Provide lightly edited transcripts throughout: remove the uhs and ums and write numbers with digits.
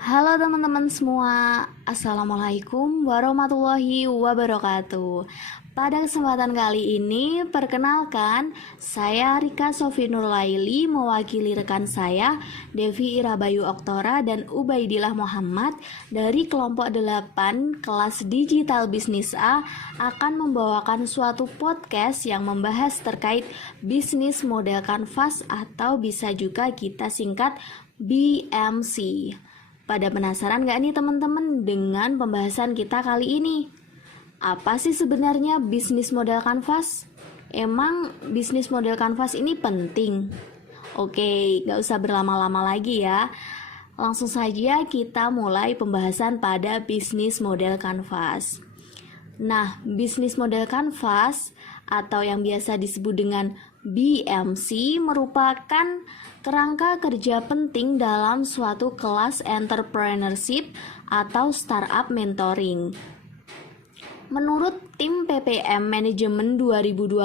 Halo teman-teman semua, Assalamualaikum warahmatullahi wabarakatuh. Pada kesempatan kali ini, perkenalkan, saya Rika Sofi Nurlaili mewakili rekan saya, Devi Irabayu Oktora dan Ubaidillah Muhammad dari kelompok 8 kelas Digital Bisnis A akan membawakan suatu podcast yang membahas terkait bisnis model kanvas atau bisa juga kita singkat BMC. Pada penasaran gak nih teman-teman dengan pembahasan kita kali ini? Apa sih sebenarnya bisnis model kanvas? Emang bisnis model kanvas ini penting? Oke, gak usah berlama-lama lagi ya. Langsung saja kita mulai pembahasan pada bisnis model kanvas. Nah, bisnis model kanvas atau yang biasa disebut dengan BMC merupakan kerangka kerja penting dalam suatu kelas entrepreneurship atau startup mentoring. Menurut tim PPM Manajemen 2012,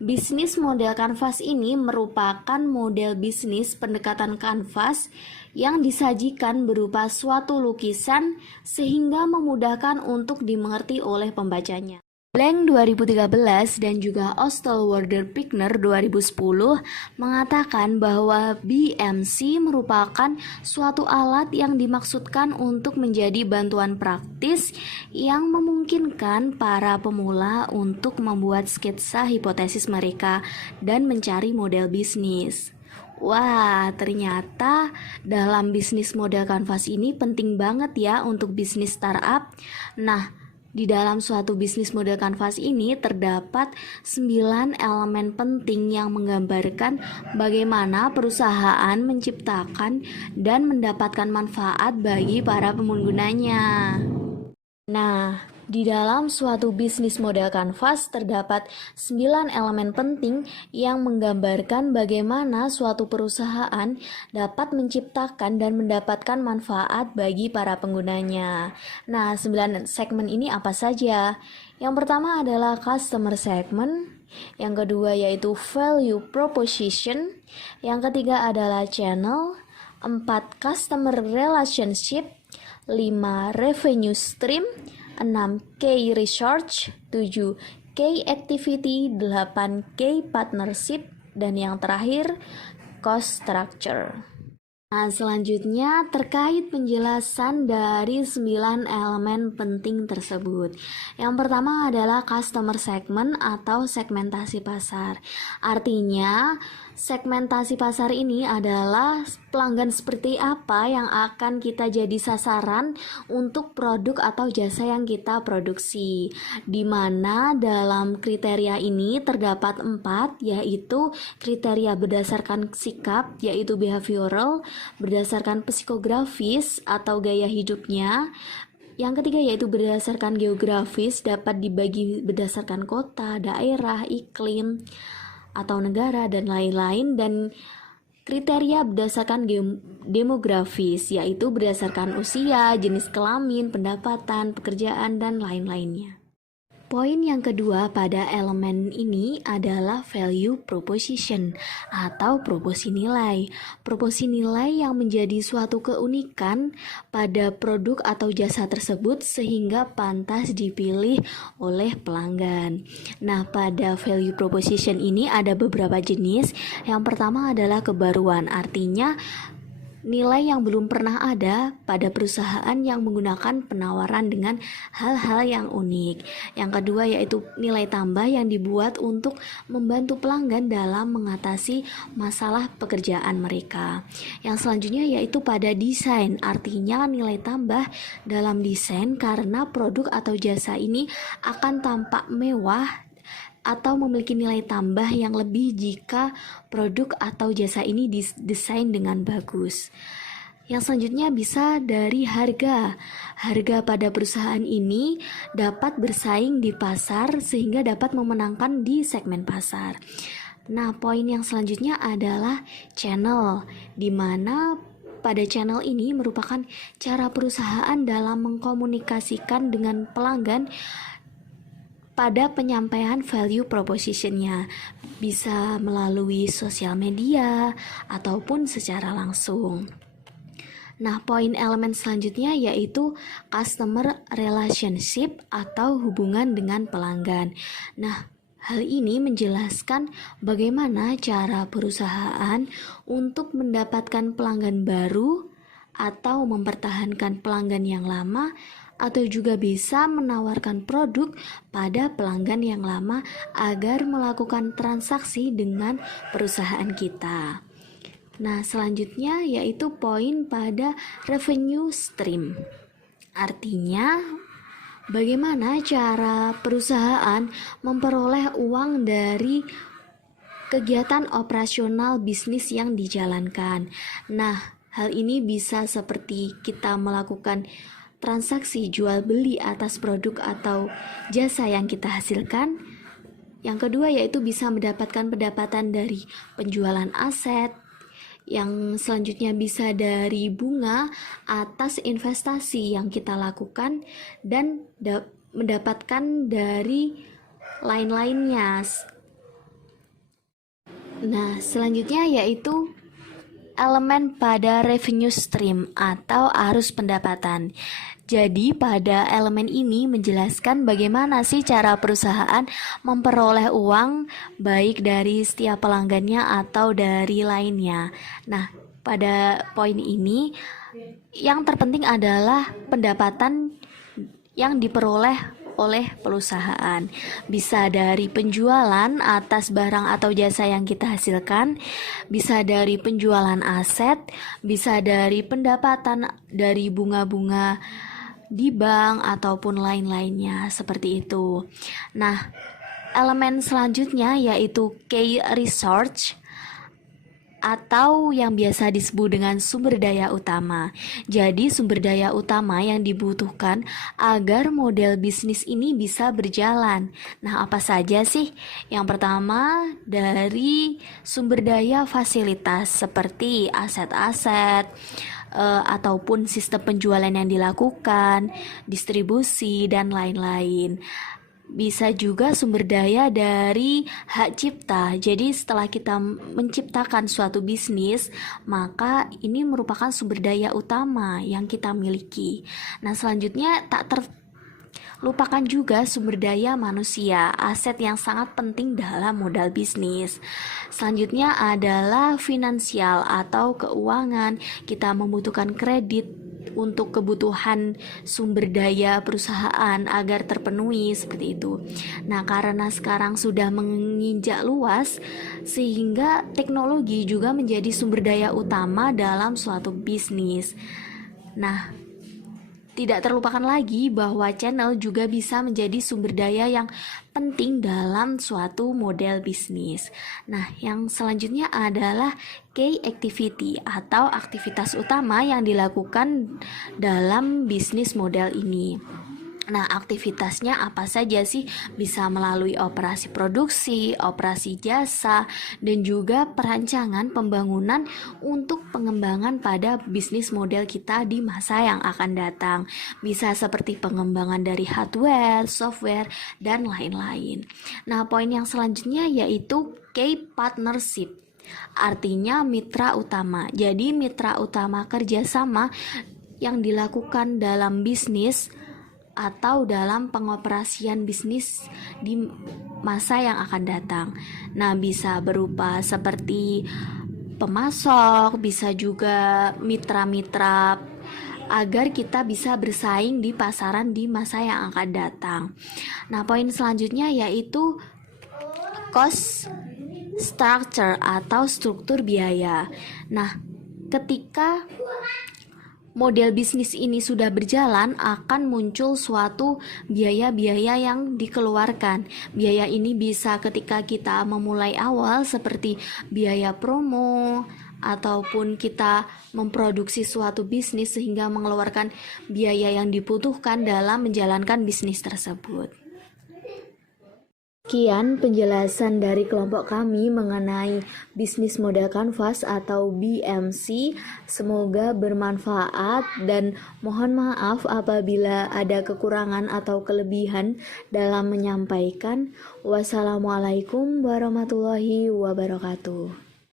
bisnis model kanvas ini merupakan model bisnis pendekatan kanvas yang disajikan berupa suatu lukisan sehingga memudahkan untuk dimengerti oleh pembacanya. Blank 2013 dan juga Osterwalder Pigner 2010 mengatakan bahwa BMC merupakan suatu alat yang dimaksudkan untuk menjadi bantuan praktis yang memungkinkan para pemula untuk membuat sketsa hipotesis mereka dan mencari model bisnis. Wah, ternyata dalam bisnis model kanvas ini penting banget ya untuk bisnis startup. Nah, di dalam suatu bisnis model kanvas ini terdapat 9 elemen penting yang menggambarkan bagaimana perusahaan menciptakan dan mendapatkan manfaat bagi para penggunanya. Nah, di dalam suatu bisnis model kanvas terdapat 9 elemen penting yang menggambarkan bagaimana suatu perusahaan dapat menciptakan dan mendapatkan manfaat bagi para penggunanya. Nah, 9 segmen ini apa saja? Yang pertama adalah customer segment, yang kedua yaitu value proposition, yang ketiga adalah channel, 4 customer relationship, 5 revenue stream, 6 key research, 7 key activity, 8 key partnership, dan yang terakhir cost structure. Nah, selanjutnya terkait penjelasan dari 9 elemen penting tersebut. Yang pertama adalah customer segment atau segmentasi pasar. Artinya, segmentasi pasar ini adalah pelanggan seperti apa yang akan kita jadi sasaran untuk produk atau jasa yang kita produksi. Di mana dalam kriteria ini terdapat 4, yaitu kriteria berdasarkan sikap, yaitu behavioral, berdasarkan psikografis atau gaya hidupnya. Yang ketiga yaitu berdasarkan geografis, dapat dibagi berdasarkan kota, daerah, iklim, atau negara, dan lain-lain. Dan kriteria berdasarkan demografis, yaitu berdasarkan usia, jenis kelamin, pendapatan, pekerjaan, dan lain-lainnya. Poin yang kedua pada elemen ini adalah value proposition atau proposi nilai. Proposi nilai yang menjadi suatu keunikan pada produk atau jasa tersebut sehingga pantas dipilih oleh pelanggan. Nah, pada value proposition ini ada beberapa jenis. Yang pertama adalah kebaruan, artinya nilai yang belum pernah ada pada perusahaan yang menggunakan penawaran dengan hal-hal yang unik. Yang kedua yaitu nilai tambah yang dibuat untuk membantu pelanggan dalam mengatasi masalah pekerjaan mereka. Yang selanjutnya yaitu pada desain, artinya nilai tambah dalam desain karena produk atau jasa ini akan tampak mewah atau memiliki nilai tambah yang lebih jika produk atau jasa ini didesain dengan bagus. Yang selanjutnya bisa dari harga. Harga pada perusahaan ini dapat bersaing di pasar sehingga dapat memenangkan di segmen pasar. Nah, poin yang selanjutnya adalah channel, di mana pada channel ini merupakan cara perusahaan dalam mengkomunikasikan dengan pelanggan pada penyampaian value proposition-nya, bisa melalui sosial media ataupun secara langsung. Nah, poin elemen selanjutnya yaitu customer relationship atau hubungan dengan pelanggan. Nah, hal ini menjelaskan bagaimana cara perusahaan untuk mendapatkan pelanggan baru atau mempertahankan pelanggan yang lama, atau juga bisa menawarkan produk pada pelanggan yang lama agar melakukan transaksi dengan perusahaan kita. Nah, selanjutnya yaitu poin pada revenue stream. Artinya, bagaimana cara perusahaan memperoleh uang dari kegiatan operasional bisnis yang dijalankan. Nah, hal ini bisa seperti kita melakukan transaksi jual beli atas produk atau jasa yang kita hasilkan. Yang kedua yaitu bisa mendapatkan pendapatan dari penjualan aset. Yang selanjutnya bisa dari bunga atas investasi yang kita lakukan dan mendapatkan dari lain-lainnya. Nah, selanjutnya yaitu elemen pada revenue stream atau arus pendapatan. Jadi pada elemen ini menjelaskan bagaimana sih cara perusahaan memperoleh uang baik dari setiap pelanggannya atau dari lainnya. Nah, pada poin ini yang terpenting adalah pendapatan yang diperoleh oleh perusahaan. Bisa dari penjualan atas barang atau jasa yang kita hasilkan, bisa dari penjualan aset, bisa dari pendapatan dari bunga-bunga di bank ataupun lain-lainnya seperti itu. Nah, elemen selanjutnya yaitu key research atau yang biasa disebut dengan sumber daya utama. Jadi sumber daya utama yang dibutuhkan agar model bisnis ini bisa berjalan. Nah, apa saja sih? Yang pertama dari sumber daya fasilitas seperti aset-aset, ataupun sistem penjualan yang dilakukan, distribusi, dan lain-lain. Bisa juga sumber daya dari hak cipta. Jadi setelah kita menciptakan suatu bisnis, maka ini merupakan sumber daya utama yang kita miliki. Nah, selanjutnya tak terlupakan juga sumber daya manusia, aset yang sangat penting dalam modal bisnis. Selanjutnya adalah finansial atau keuangan. Kita membutuhkan kredit untuk kebutuhan sumber daya perusahaan agar terpenuhi seperti itu. Nah, karena sekarang sudah menginjak luas sehingga teknologi juga menjadi sumber daya utama dalam suatu bisnis. Nah, tidak terlupakan lagi bahwa channel juga bisa menjadi sumber daya yang penting dalam suatu model bisnis. Nah, yang selanjutnya adalah key activity atau aktivitas utama yang dilakukan dalam bisnis model ini. Nah, aktivitasnya apa saja sih? Bisa melalui operasi produksi, operasi jasa, dan juga perancangan pembangunan untuk pengembangan pada bisnis model kita di masa yang akan datang. Bisa seperti pengembangan dari hardware, software, dan lain-lain. Nah, poin yang selanjutnya yaitu key partnership. Artinya mitra utama. Jadi mitra utama kerjasama yang dilakukan dalam bisnis atau dalam pengoperasian bisnis di masa yang akan datang. Nah, bisa berupa seperti pemasok, bisa juga mitra-mitra agar kita bisa bersaing di pasaran di masa yang akan datang. Nah, poin selanjutnya yaitu cost structure atau struktur biaya. Nah, ketika model bisnis ini sudah berjalan, akan muncul suatu biaya-biaya yang dikeluarkan. Biaya ini bisa ketika kita memulai awal seperti biaya promo, ataupun kita memproduksi suatu bisnis sehingga mengeluarkan biaya yang dibutuhkan dalam menjalankan bisnis tersebut. Sekian penjelasan dari kelompok kami mengenai bisnis model kanvas atau BMC. Semoga bermanfaat dan mohon maaf apabila ada kekurangan atau kelebihan dalam menyampaikan. Wassalamualaikum warahmatullahi wabarakatuh.